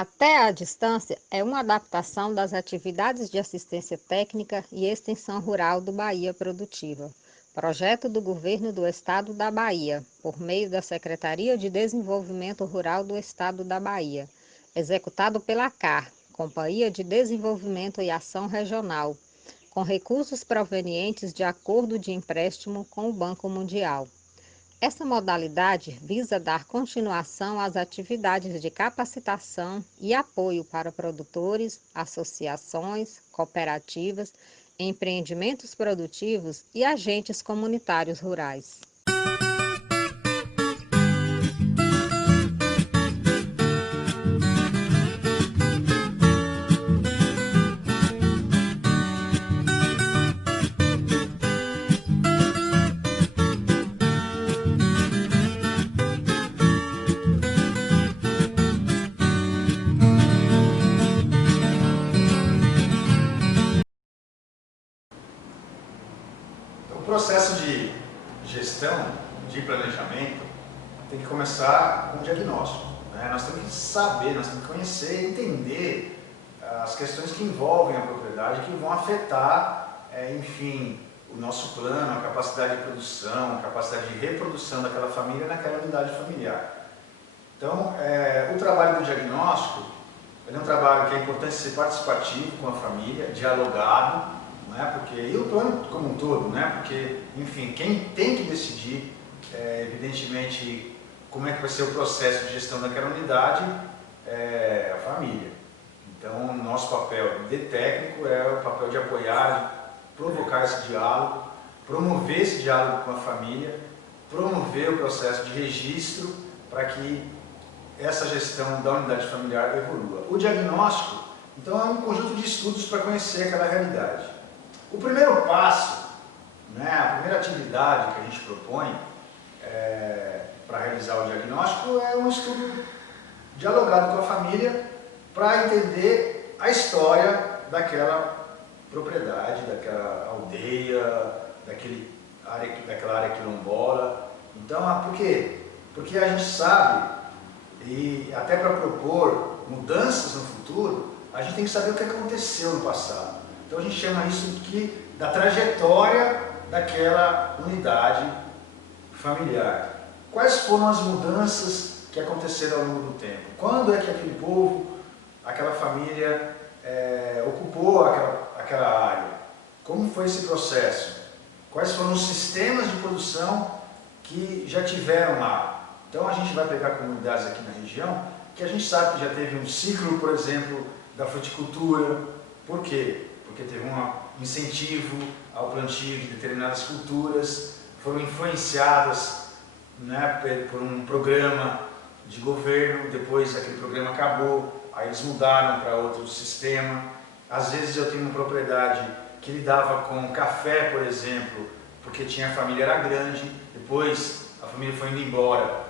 Até à distância é uma adaptação das atividades de assistência técnica e extensão rural do Bahia Produtiva, projeto do Governo do Estado da Bahia, por meio da Secretaria de Desenvolvimento Rural do Estado da Bahia, executado pela CAR, Companhia de Desenvolvimento e Ação Regional, com recursos provenientes de acordo de empréstimo com o Banco Mundial. Essa modalidade visa dar continuação às atividades de capacitação e apoio para produtores, associações, cooperativas, empreendimentos produtivos e agentes comunitários rurais. O processo de gestão, de planejamento, tem que começar com o diagnóstico, né? Nós temos que saber, nós temos que conhecer, entender as questões que envolvem a propriedade, que vão afetar, enfim, o nosso plano, a capacidade de produção, a capacidade de reprodução daquela família naquela unidade familiar. Então, o trabalho do diagnóstico, ele é um trabalho que é importante ser participativo com a família, dialogado, porque, e o plano como um todo, porque, enfim, quem tem que decidir, evidentemente, como é que vai ser o processo de gestão daquela unidade é a família. Então, nosso papel de técnico é o papel de apoiar, de provocar esse diálogo, promover esse diálogo com a família, promover o processo de registro para que essa gestão da unidade familiar evolua. O diagnóstico, então, é um conjunto de estudos para conhecer aquela realidade. O primeiro passo, a primeira atividade que a gente propõe para realizar o diagnóstico é um estudo dialogado com a família para entender a história daquela propriedade, daquela aldeia, daquela área quilombola. Então, por quê? Porque a gente sabe, e até para propor mudanças no futuro, a gente tem que saber o que aconteceu no passado. Então a gente chama isso da trajetória daquela unidade familiar. Quais foram as mudanças que aconteceram ao longo do tempo? Quando é que aquele povo, aquela família ocupou aquela área? Como foi esse processo? Quais foram os sistemas de produção que já tiveram lá? Então a gente vai pegar comunidades aqui na região que a gente sabe que já teve um ciclo, por exemplo, da fruticultura. Por quê? Porque teve um incentivo ao plantio de determinadas culturas, foram influenciadas por um programa de governo, depois aquele programa acabou, aí eles mudaram para outro sistema. Às vezes eu tenho uma propriedade que lidava com café, por exemplo, porque a família era grande, depois a família foi indo embora,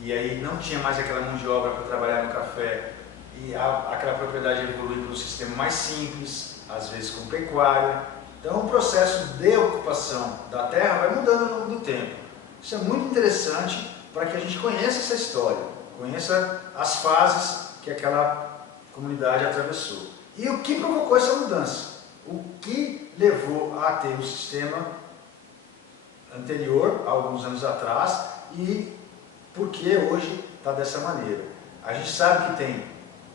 e aí não tinha mais aquela mão de obra para trabalhar no café, e aquela propriedade evoluiu para um sistema mais simples, às vezes com pecuária. Então o processo de ocupação da terra vai mudando ao longo do tempo. Isso é muito interessante para que a gente conheça essa história, conheça as fases que aquela comunidade atravessou. E o que provocou essa mudança? O que levou a ter um sistema anterior, há alguns anos atrás, e por que hoje está dessa maneira? A gente sabe que tem,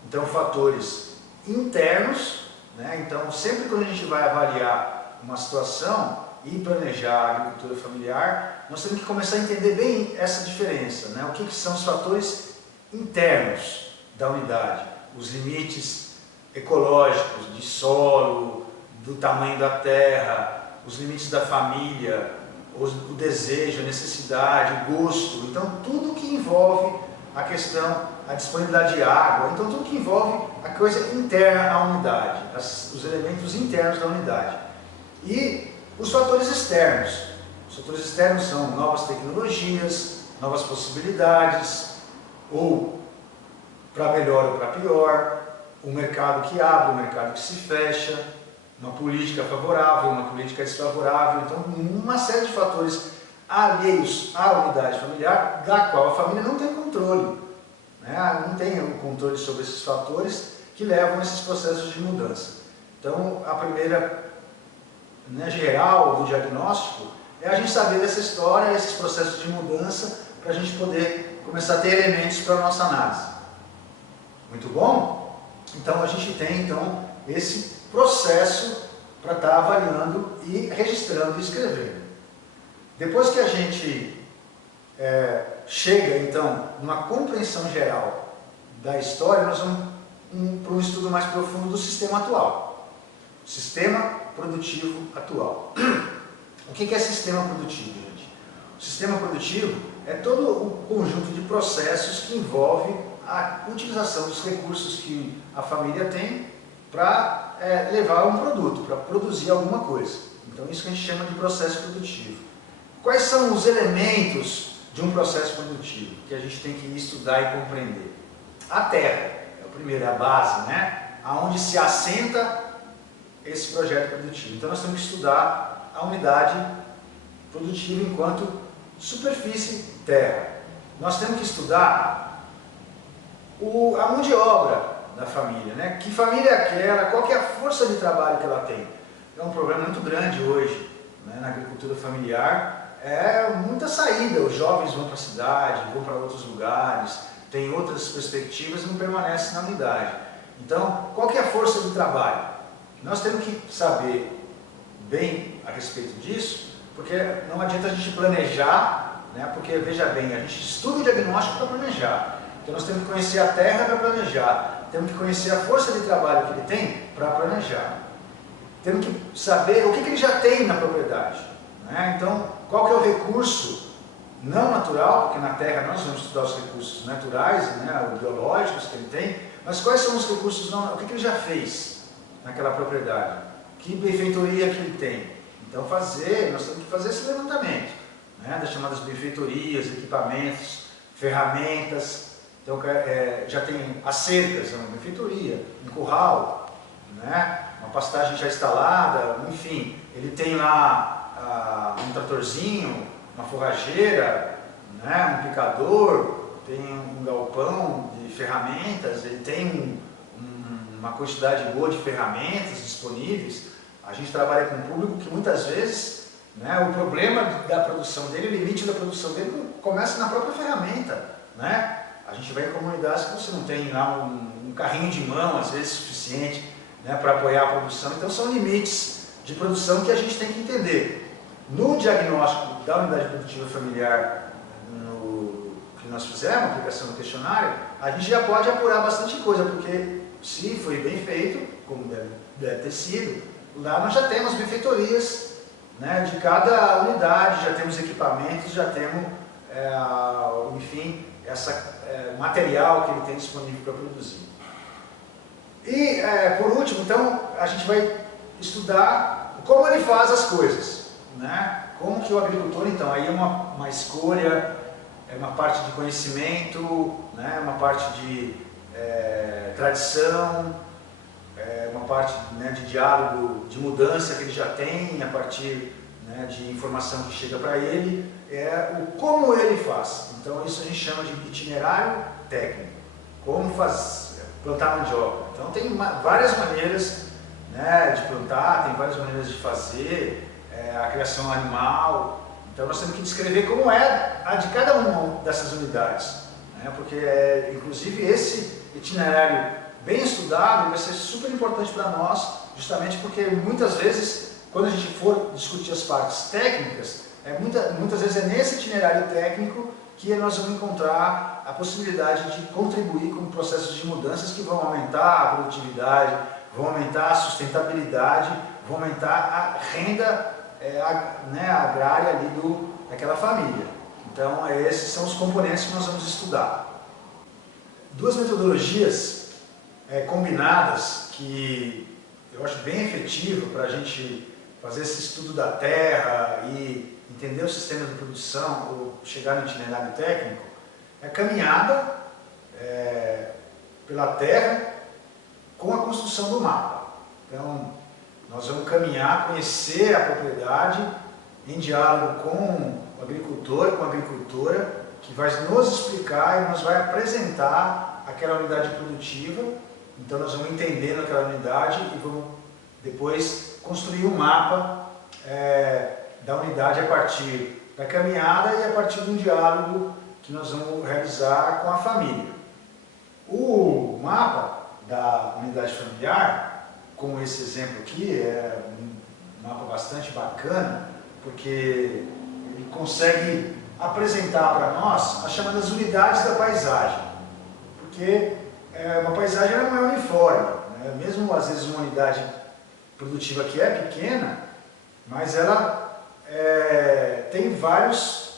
então, fatores internos. Então, sempre quando a gente vai avaliar uma situação e planejar a agricultura familiar, nós temos que começar a entender bem essa diferença. O que são os fatores internos da unidade, os limites ecológicos, de solo, do tamanho da terra, os limites da família, o desejo, a necessidade, o gosto. Então, tudo que envolve a questão, a disponibilidade de água, então tudo que envolve a coisa interna à unidade, os elementos internos da unidade. E os fatores externos. Os fatores externos são novas tecnologias, novas possibilidades, ou para melhor ou para pior, um mercado que abre, um mercado que se fecha, uma política favorável, uma política desfavorável. Então, uma série de fatores alheios à unidade familiar, da qual a família não tem controle. né? Não tem o controle sobre esses fatores que levam a esses processos de mudança. Então, a primeira, né, geral do diagnóstico é a gente saber dessa história, esses processos de mudança, para a gente poder começar a ter elementos para a nossa análise. Muito bom? Então, a gente tem então esse processo para estar avaliando e registrando e escrevendo. Depois que a gente chega, então, numa compreensão geral da história, nós vamos para um estudo mais profundo do sistema atual. O sistema produtivo atual. O que é sistema produtivo, gente? O sistema produtivo é todo o conjunto de processos que envolve a utilização dos recursos que a família tem para levar um produto, para produzir alguma coisa. Então, isso que a gente chama de processo produtivo. Quais são os elementos de um processo produtivo que a gente tem que estudar e compreender? A terra é o primeiro, é a base, né? Aonde se assenta esse projeto produtivo. Então, nós temos que estudar a unidade produtiva enquanto superfície terra. Nós temos que estudar a mão de obra da família, né? Que família é aquela, qual que é a força de trabalho que ela tem. É um problema muito grande hoje, né, na agricultura familiar. É muita saída, os jovens vão para a cidade, vão para outros lugares, têm outras perspectivas e não permanecem na unidade. Então, qual que é a força de trabalho? Nós temos que saber bem a respeito disso, porque não adianta a gente planejar, né? Porque, veja bem, a gente estuda o diagnóstico para planejar. Então nós temos que conhecer a terra para planejar, temos que conhecer a força de trabalho que ele tem para planejar. Temos que saber o que ele já tem na propriedade, né? Então, qual que é o recurso não natural, porque na terra nós vamos estudar os recursos naturais, né, os biológicos que ele tem, mas quais são os recursos não, o que ele já fez naquela propriedade, que benfeitoria que ele tem. Então nós temos que fazer esse levantamento, né, das chamadas benfeitorias, equipamentos, ferramentas. Então já tem as cercas, é uma benfeitoria, um curral, né, uma pastagem já instalada, enfim, ele tem lá um tratorzinho, uma forrageira, né, um picador, tem um galpão de ferramentas, ele tem uma quantidade boa de ferramentas disponíveis. A gente trabalha com um público que muitas vezes, né, o problema da produção dele, o limite da produção dele começa na própria ferramenta, né? A gente vai em comunidades que você não tem lá um carrinho de mão, às vezes, suficiente, né, para apoiar a produção. Então são limites de produção que a gente tem que entender. No diagnóstico da unidade produtiva familiar que nós fizemos, a aplicação do questionário, a gente já pode apurar bastante coisa, porque se foi bem feito, como deve ter sido, lá nós já temos benfeitorias, né, de cada unidade, já temos equipamentos, já temos, enfim, material que ele tem disponível para produzir. E, por último, então, a gente vai estudar como ele faz as coisas, né? Como que o agricultor, então, aí é uma escolha, é uma parte de conhecimento, né? Uma parte de tradição, uma parte, né, de diálogo, de mudança que ele já tem a partir, né, de informação que chega para ele, o como ele faz. Então isso a gente chama de itinerário técnico, como plantar mandioca. Então tem várias maneiras, né, de plantar, tem várias maneiras de fazer, a criação animal. Então nós temos que descrever como é a de cada uma dessas unidades, né, porque inclusive esse itinerário bem estudado vai ser super importante para nós, justamente porque muitas vezes, quando a gente for discutir as partes técnicas, muitas vezes é nesse itinerário técnico que nós vamos encontrar a possibilidade de contribuir com processos de mudanças que vão aumentar a produtividade, vão aumentar a sustentabilidade, vão aumentar a renda né, agrária ali daquela família. Então, esses são os componentes que nós vamos estudar. Duas metodologias combinadas que eu acho bem efetivo para a gente fazer esse estudo da terra e entender o sistema de produção ou chegar no itinerário técnico, é a caminhada pela terra com a construção do mapa. Então, nós vamos caminhar, conhecer a propriedade em diálogo com o agricultor, com a agricultora, que vai nos explicar e nos vai apresentar aquela unidade produtiva. Então nós vamos entendendo aquela unidade e vamos depois construir um mapa da unidade a partir da caminhada e a partir de um diálogo que nós vamos realizar com a família. O mapa da unidade familiar, como esse exemplo aqui, é um mapa bastante bacana, porque ele consegue apresentar para nós as chamadas unidades da paisagem. Porque uma paisagem não é uniforme, né? Mesmo às vezes uma unidade produtiva que é pequena, mas ela tem vários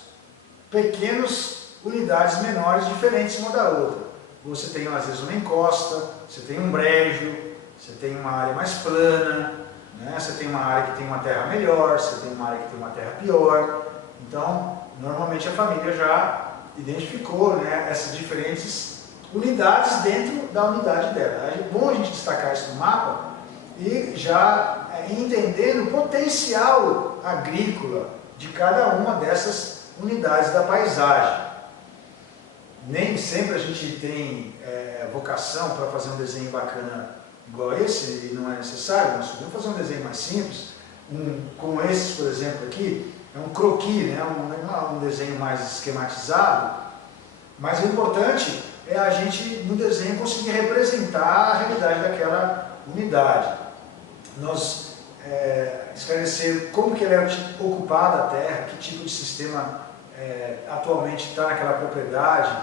pequenos unidades menores diferentes uma da outra. Você tem às vezes uma encosta, você tem um brejo, você tem uma área mais plana, né? Você tem uma área que tem uma terra melhor, você tem uma área que tem uma terra pior. Então, normalmente a família já identificou, né, essas diferentes unidades dentro da unidade dela. É bom a gente destacar isso no mapa e já entender o potencial agrícola de cada uma dessas unidades da paisagem. Nem sempre a gente tem vocação para fazer um desenho bacana igual esse, e não é necessário. Nós podemos fazer um desenho mais simples, como esse, por exemplo, aqui, é um croquis, né? um desenho mais esquematizado, mas o importante é a gente, no desenho, conseguir representar a realidade daquela unidade. Nós esclarecer como que ela é ocupada a terra, que tipo de sistema atualmente está naquela propriedade,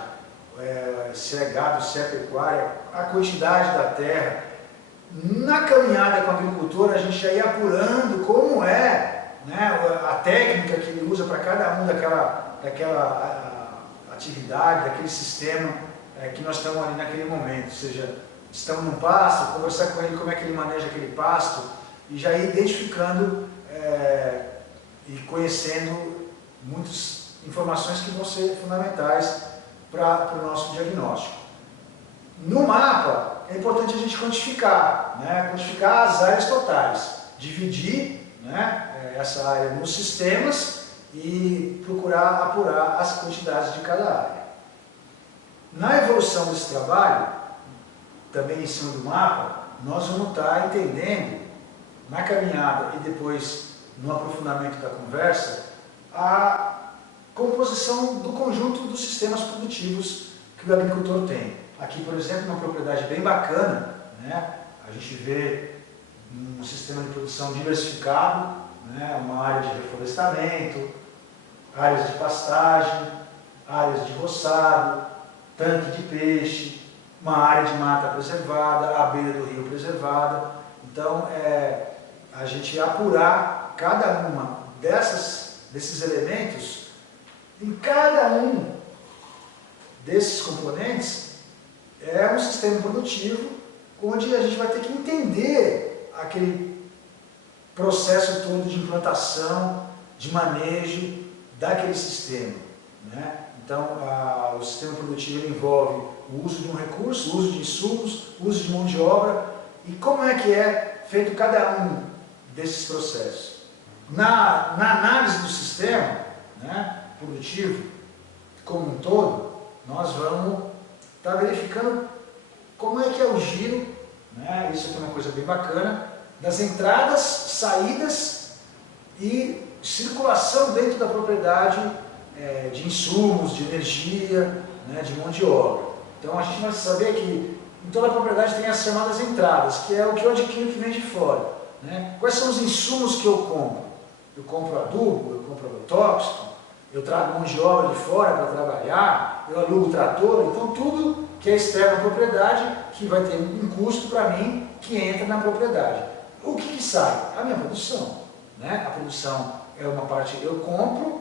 se é gado, se é pecuária, a quantidade da terra. Na caminhada com o agricultor, a gente já ia apurando como é, né, a técnica que ele usa para cada um daquela atividade, daquele sistema que nós estamos ali naquele momento. Ou seja, estamos num pasto, conversar com ele como é que ele maneja aquele pasto, e já ir identificando e conhecendo muitas informações que vão ser fundamentais para o nosso diagnóstico. No mapa, é importante a gente quantificar, né? Quantificar as áreas totais, dividir, né, essa área nos sistemas e procurar apurar as quantidades de cada área. Na evolução desse trabalho, também em cima do mapa, nós vamos estar entendendo, na caminhada e depois no aprofundamento da conversa, a composição do conjunto dos sistemas produtivos que o agricultor tem. Aqui, por exemplo, uma propriedade bem bacana, né? A gente vê um sistema de produção diversificado, né? Uma área de reflorestamento, áreas de pastagem, áreas de roçado, tanque de peixe, uma área de mata preservada, a beira do rio preservada. Então, a gente apurar cada uma desses elementos, em cada um desses componentes, é um sistema produtivo onde a gente vai ter que entender aquele processo todo de implantação, de manejo daquele sistema, né? Então, o sistema produtivo envolve o uso de um recurso, o uso de insumos, o uso de mão de obra, e como é que é feito cada um desses processos. Na análise do sistema, né, produtivo como um todo, nós vamos estar verificando como é que é o giro, né, isso aqui é uma coisa bem bacana, das entradas, saídas e circulação dentro da propriedade de insumos, de energia, né, de mão de obra. Então a gente vai saber que em toda a propriedade tem as chamadas entradas, que é o que eu adquiro que vem de fora, né? Quais são os insumos que eu compro? Eu compro adubo, eu compro agrotóxico, eu trago mão de obra de fora para trabalhar, eu alugo trator, então tudo que é externo à propriedade, que vai ter um custo para mim, que entra na propriedade. O que sai? A minha produção, né? A produção é uma parte eu compro,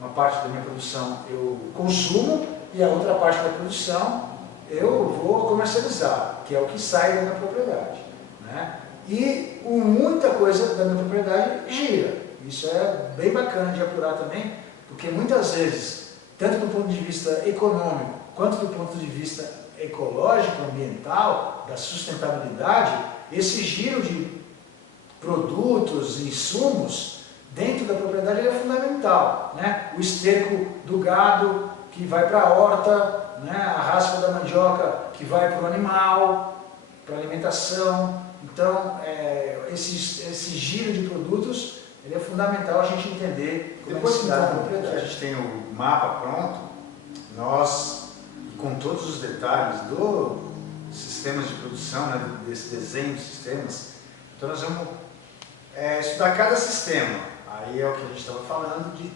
uma parte da minha produção eu consumo, e a outra parte da produção eu vou comercializar, que é o que sai da minha propriedade, né? E muita coisa da minha propriedade gira. Isso é bem bacana de apurar também, porque muitas vezes, tanto do ponto de vista econômico, quanto do ponto de vista ecológico, ambiental, da sustentabilidade, esse giro de produtos e insumos dentro da propriedade ele é fundamental, né? O esterco do gado que vai para a horta, né? A raspa da mandioca que vai para o animal, para a alimentação. Então, esse giro de produtos, ele é fundamental a gente entender como Depois é que se dá a propriedade. que a gente tem o mapa pronto, nós, com todos os detalhes dos sistemas de produção, né, desse desenho de sistemas, então nós vamos estudar cada sistema. Aí é o que a gente estava falando de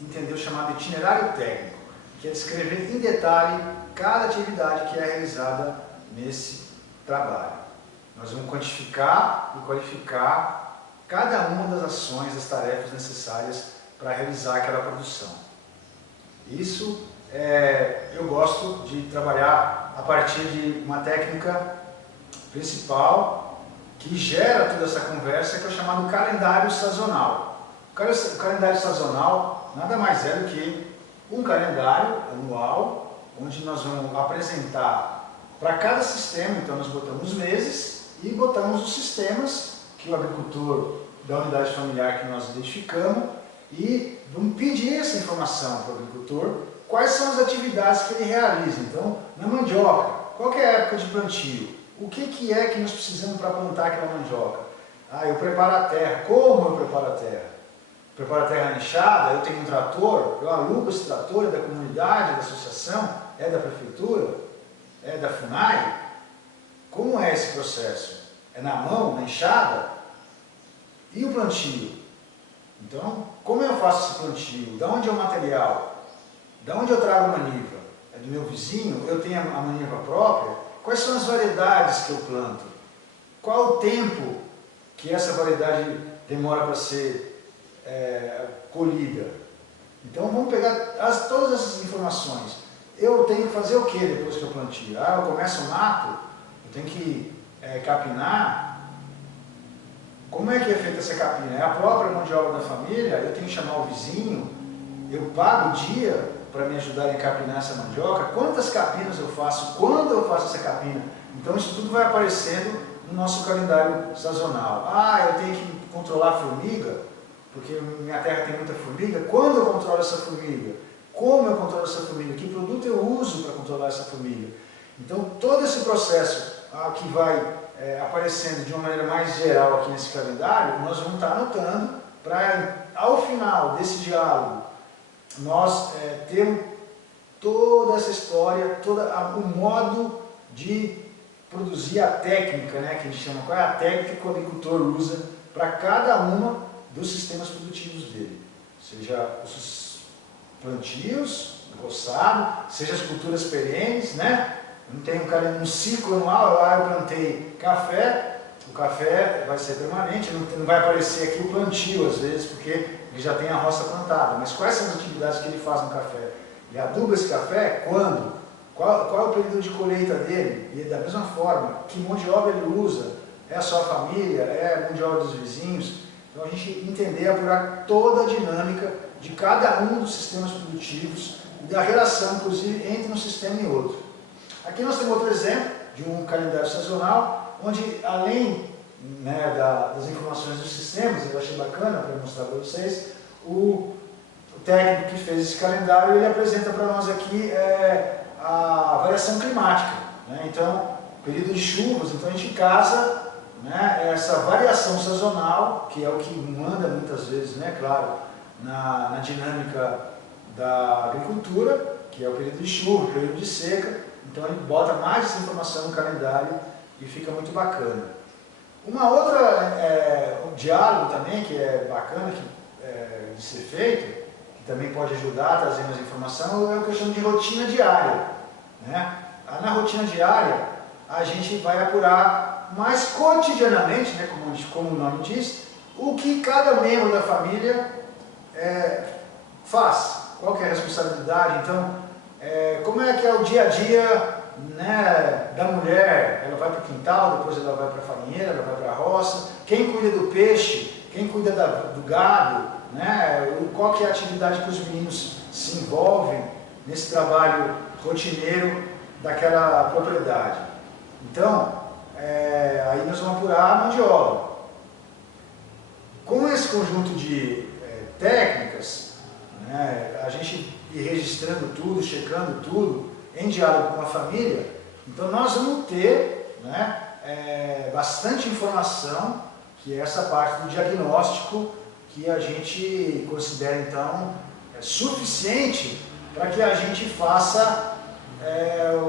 entender o chamado itinerário técnico, que é descrever em detalhe cada atividade que é realizada nesse trabalho. Nós vamos quantificar e qualificar cada uma das ações, das tarefas necessárias para realizar aquela produção. Isso eu gosto de trabalhar a partir de uma técnica principal que gera toda essa conversa, que é o chamado calendário sazonal. O calendário sazonal nada mais é do que um calendário anual, onde nós vamos apresentar para cada sistema. Então nós botamos meses e botamos os sistemas que o agricultor da unidade familiar que nós identificamos e vamos pedir essa informação para o agricultor, quais são as atividades que ele realiza. Então, na mandioca, qual que é a época de plantio? O que é que nós precisamos para plantar aquela mandioca? Eu preparo a terra. Como eu preparo a terra? Preparo a terra na enxada, eu tenho um trator, eu alugo esse trator, é da comunidade, é da associação, é da prefeitura, é da FUNAI? Como é esse processo? É na mão, na enxada? E o plantio? Então, como eu faço esse plantio? Da onde é o material? Da onde eu trago a maniva? É do meu vizinho? Eu tenho a maniva própria? Quais são as variedades que eu planto? Qual o tempo que essa variedade demora para ser colhida? Então vamos pegar todas essas informações. Eu tenho que fazer o que depois que eu plantio? Eu começo o mato, eu tenho que capinar. Como é que é feita essa capina? É a própria mão de obra da família? Eu tenho que chamar o vizinho? Eu pago o dia para me ajudar a capinar essa mandioca? Quantas capinas eu faço? Quando eu faço essa capina? Então isso tudo vai aparecendo no nosso calendário sazonal. Eu tenho que controlar a formiga, porque minha terra tem muita formiga. Quando eu controlo essa formiga? Como eu controlo essa formiga? Que produto eu uso para controlar essa formiga? Então todo esse processo que vai aparecendo de uma maneira mais geral aqui nesse calendário, nós vamos estar anotando para, ao final desse diálogo, nós termos toda essa história, todo o modo de produzir a técnica, né, que a gente chama, qual é a técnica que o agricultor usa para cada uma dos sistemas produtivos dele. Seja os plantios, o roçado, seja as culturas perenes, né? Não tem um ciclo anual, eu plantei café, o café vai ser permanente, não vai aparecer aqui o plantio às vezes, porque ele já tem a roça plantada. Mas quais são as atividades que ele faz no café? Ele aduba esse café quando? Qual é o período de colheita dele? E da mesma forma, que mão de obra ele usa? É a sua família? É a mão de obra dos vizinhos? Então a gente entender, apurar toda a dinâmica de cada um dos sistemas produtivos e da relação, inclusive, entre um sistema e outro. Aqui nós temos outro exemplo de um calendário sazonal, onde além das informações dos sistemas, eu achei bacana para mostrar para vocês, o técnico que fez esse calendário, ele apresenta para nós aqui a variação climática. Então, período de chuvas, então a gente casa essa variação sazonal, que é o que manda muitas vezes, claro, na dinâmica da agricultura, que é o período de chuva, o período de seca. Então a gente bota mais essa informação no calendário e fica muito bacana. Uma outra, um diálogo também que é bacana de ser feito, que também pode ajudar a trazer mais informação, é o que eu chamo de rotina diária. Na rotina diária, a gente vai apurar mais cotidianamente, como o nome diz, o que cada membro da família faz, qual que é a responsabilidade. Então, como é que é o dia a dia da mulher? Ela vai para o quintal, depois ela vai para a farinheira, ela vai para a roça. Quem cuida do peixe? Quem cuida do gado? Qual que é a atividade que os meninos se envolvem nesse trabalho rotineiro daquela propriedade? Então, aí nós vamos apurar a mão de obra. Com esse conjunto de técnicas, né, a gente ir registrando tudo, checando tudo, em diálogo com a família, então nós vamos ter, né, bastante informação, que é essa parte do diagnóstico que a gente considera então suficiente para que a gente faça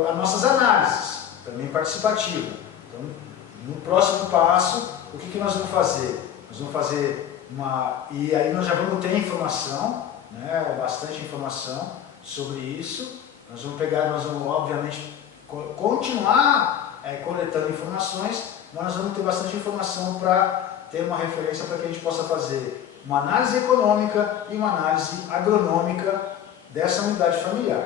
as nossas análises, também participativa. Então, no próximo passo, o que nós vamos fazer? Nós vamos fazer e aí nós já vamos ter informação, né, bastante informação sobre isso. Nós vamos obviamente continuar coletando informações, mas nós vamos ter bastante informação para ter uma referência para que a gente possa fazer uma análise econômica e uma análise agronômica dessa unidade familiar.